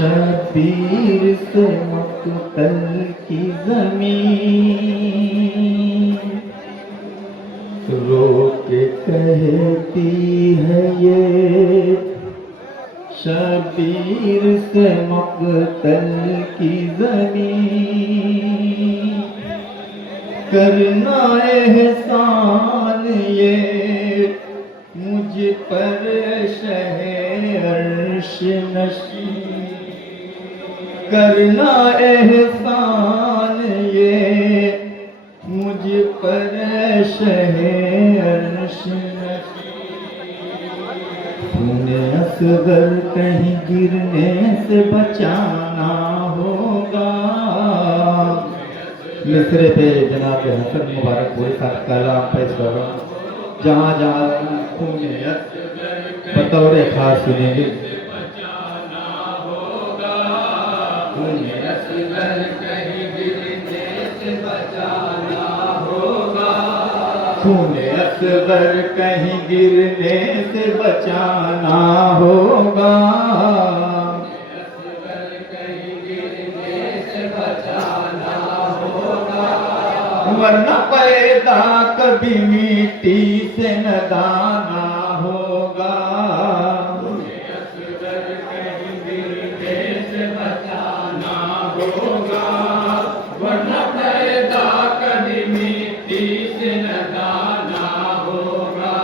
शबीर से मक्तल की ज़मीन रो के कहती है ये शबीर से मक्तल की ज़मीन करना एहसान ये मुझ पर शहे अर्श नशी करना एहसान ये मुझ पर शहे अर्श नशी तूने असगर कहीं गिरने से बचाना होगा। मिसरे पे जनाब हसन मुबारक पूरे साथ कलाम पेश कर रहा हूँ। जहाँ जहाँ तूने बतौर खास सुनेंगे तूने असगर कहीं गिरने से बचाना होगा। तूने असगर कहीं गिरने से बचाना होगा। वरना पैदा कभी मिट्टी से न दाना होगा। असगर कहीं गिरने से बचाना होगा। वरना पैदा कभी मिट्टी से न दाना होगा।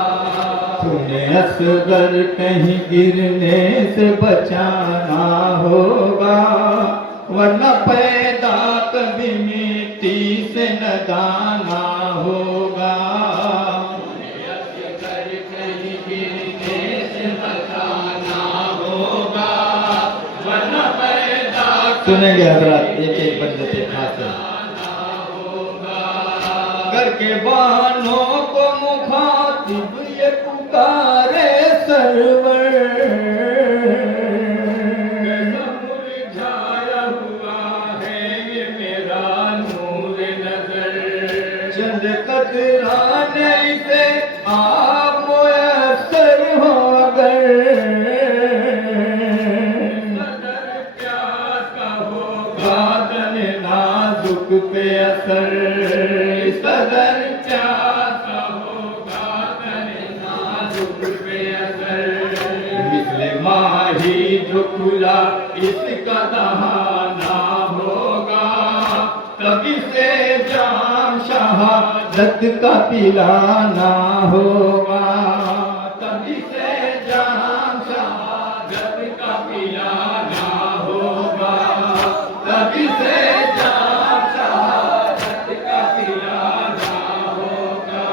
तूने असगर कहीं गिरने से बचाना होगा। वरना पैदा कभी मिट्टी से न दाना होगा। असगर कहीं गिरने से बचाना होगा। वरना पैदा सुनेंगे हजरत एक एक बंदे पे खास करके बानों को मुखातिब ये पुकारे सरवर कतराने से आप मुयस्सर हो अगर सदर प्यासा होगा तन नाजुक पे असर। सदर प्यासा होगा तन नाजुक पे असर। मिसले माही जो खुला इसका दहाना होगा। तभी से जाम शहादत का पिलाना होगा। तभी से जाम शहादत का पिलाना होगा। तभी से जाम शहादत का पिलाना होगा।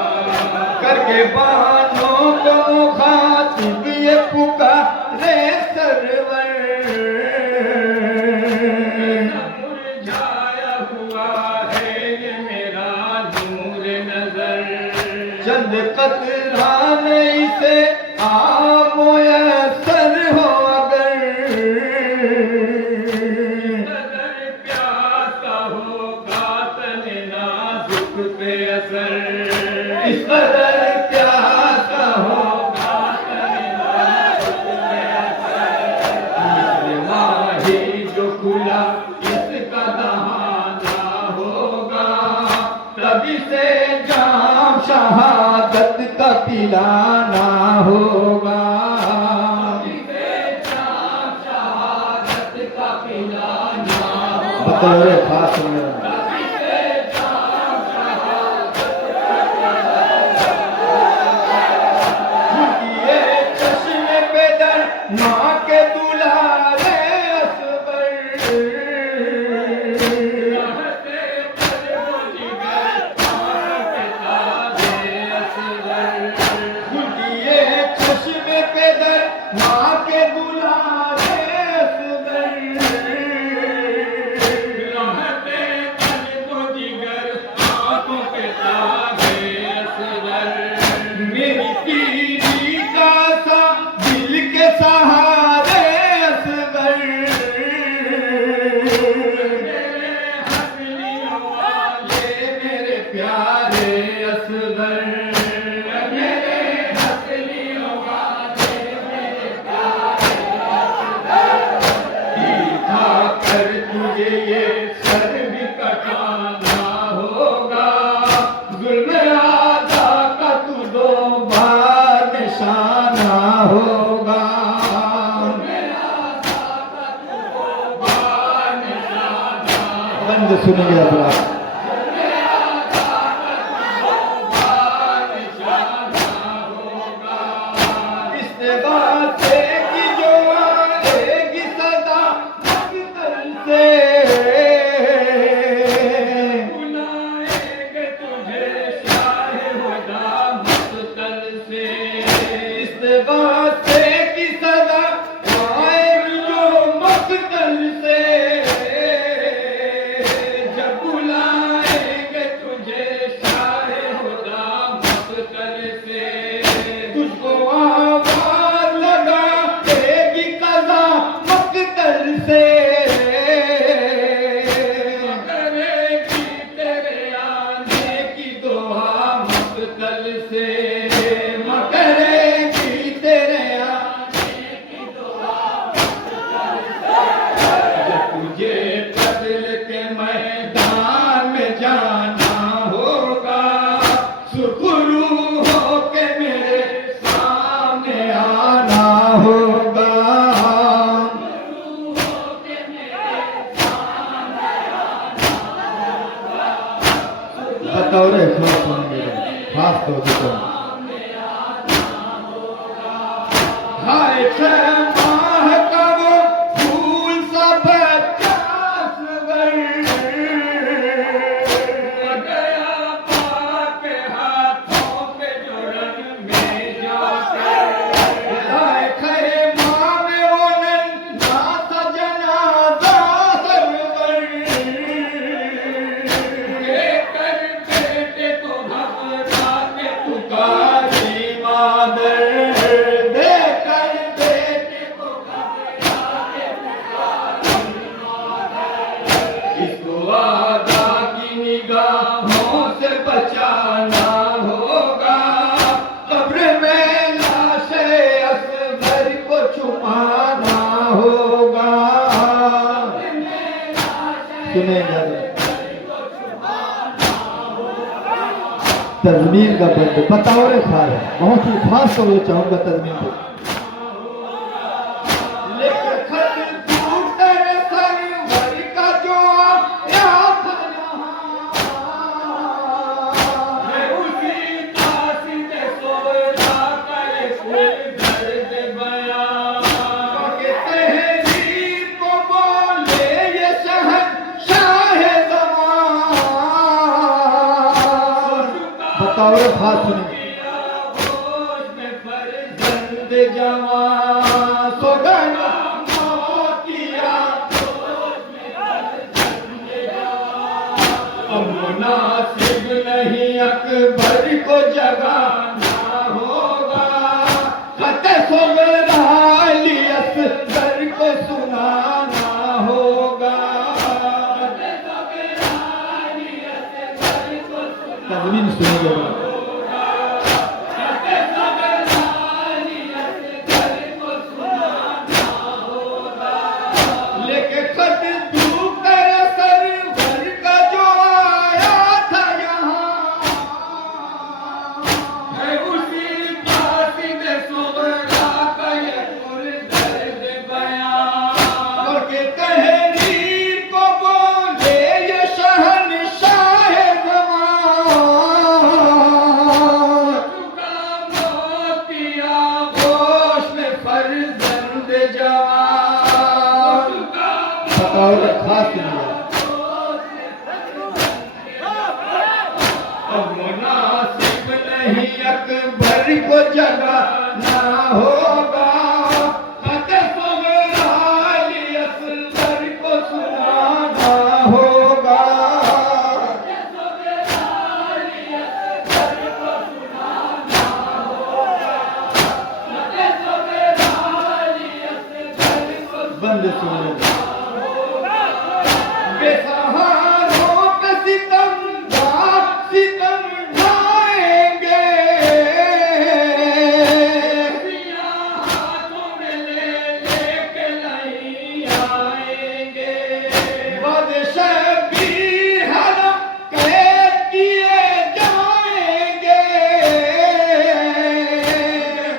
करके बानों को मुखातिब ये पुकारे सरवर चंद कतराने से आप मुयस्सर हो अगर सदर प्यासा होगा तन नाजुक पे असर। इस कदर प्यासा होगा तन नाजुक पे असर। मिसले माही जो खुला इसका दहाना होगा। तभी से जाम शहादत का पिलाना होगा। शहादत का पिलाना बतौर खास चश्मे पे दर माँ के दुलारे असबर बंद सुनेंगे हजरात। बतौरे खास तौर से हाय माह का वो फूल सा बच्चा गया पाके हाथों पे जोड़न में जाकर हाय खरे माँ में वो नन्हा सा जनाजा सरवर लेकर बेटे को घबरा के पुकारी मादर बचाना होगा कब्र में लाशे असगर को छुपाना होगा सुनेगा तज़मीन का बंद बताओ रे खास बहुत ही खास तौर चाहूंगा तज़मीन को बताओ खास सुनिए अब मुनासिब नहीं अकबर को जगाना होगा फतेह सोगरा अली असगर को सुनाना होगा तज़मीन सुनिएगा मुनासिब नहीं अकबर को जगाना होगा फतेह सोगरा अली असगर को सुनाना होगा बंद सुनो बेसहारों पे सितम ढाएंगे हाथों में लेके नहीं आएंगे बादशाह भी हरम कैद किए जाएंगे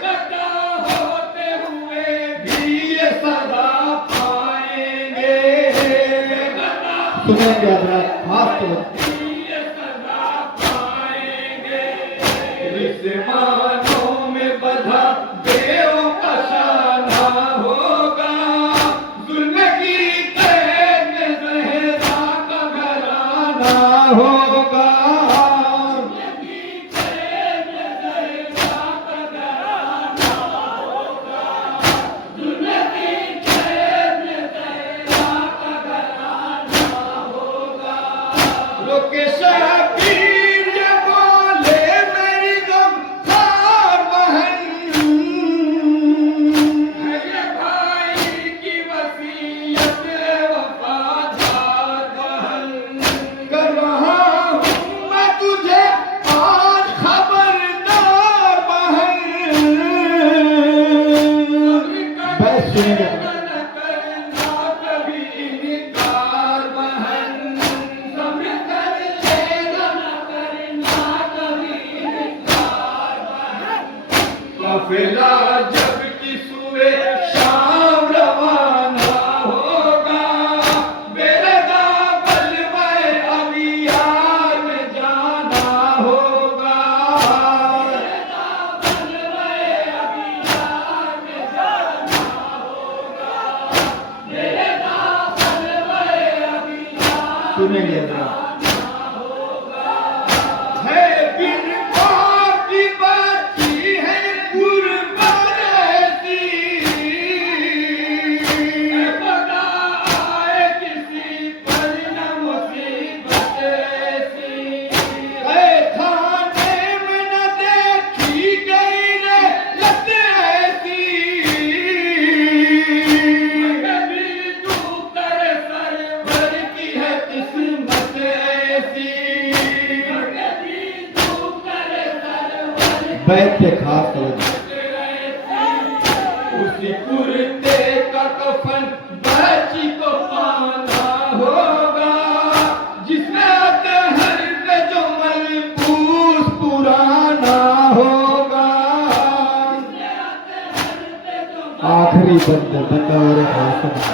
बेगदा होते हुए भी ये सदा पाएंगे सुनेंगे हजरत खास तौर पे। रिज़वानों में बधा देव का शाना होगा, जुल्म की कैद में ज़हरा का घराना होगा। रोके शबीर ये बोले मेरी गमखार बहन, है भाई की वसीयत वफादार बहन। कर रहा हूँ मैं तुझे आज खबरदार बहन। बस सुनेगा काफिला जब की सूरे शाम रवाना होगा, बेलगा बलवाए अबियार में जाना होगा। सुनेंगे है बिन बाप की बच्ची है कुर्बान ऐसी, बता आए किसी पर न मुसीबत ऐसी। खाने में न देखी गई रे लत ऐसी, कभी तू कर सरवर की है किस्मत ऐसी। बैठ के खास करो उसी कुर्ते का कफन बच्ची को पाना होगा, जिसमें अतहर पे जो मलबूस पुराना होगा। आखिरी बंदा और एक हौसला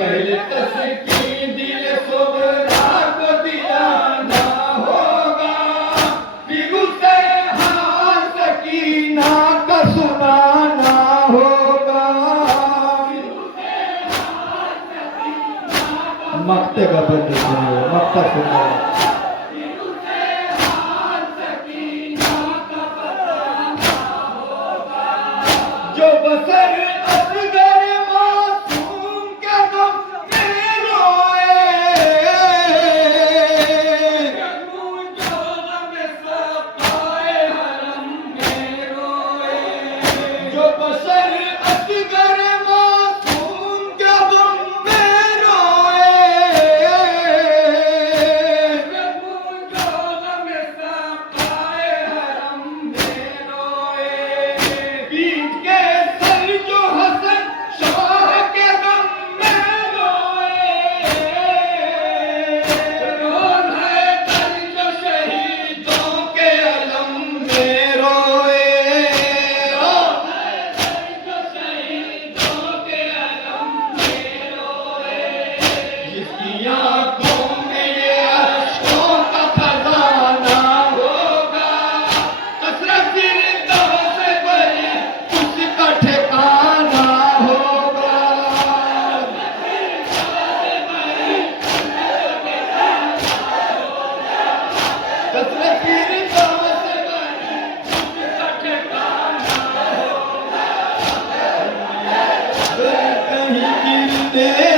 पहले तस्की दिल सोबरा को दिलाना होगा, फिर उसे हाल सकीना का सुनाना होगा। मक्ते का बंद सुनिए, मक्ता सुनिए। जो बसर असगर मासूम के गम में रोए, जो गम सफाए हरम में रोए। जो बसर असगर मासूम के गम में रोए, जो गम सफाए हरम में रोए। पीठ के जो हसन शाह के गम में रोए, रोल है दर जो शहीदों के अलम में रोए। रोल है दर जो शहीदों के अलम में रोए। जिसकी आंखों में ये अश्कों का खजाना होगा, कसरत फिरदौस से भरी उसका ठिकाना होगा। कसरत फिरदौस से भरी उसका ठिकाना होगा। कहीं गिरते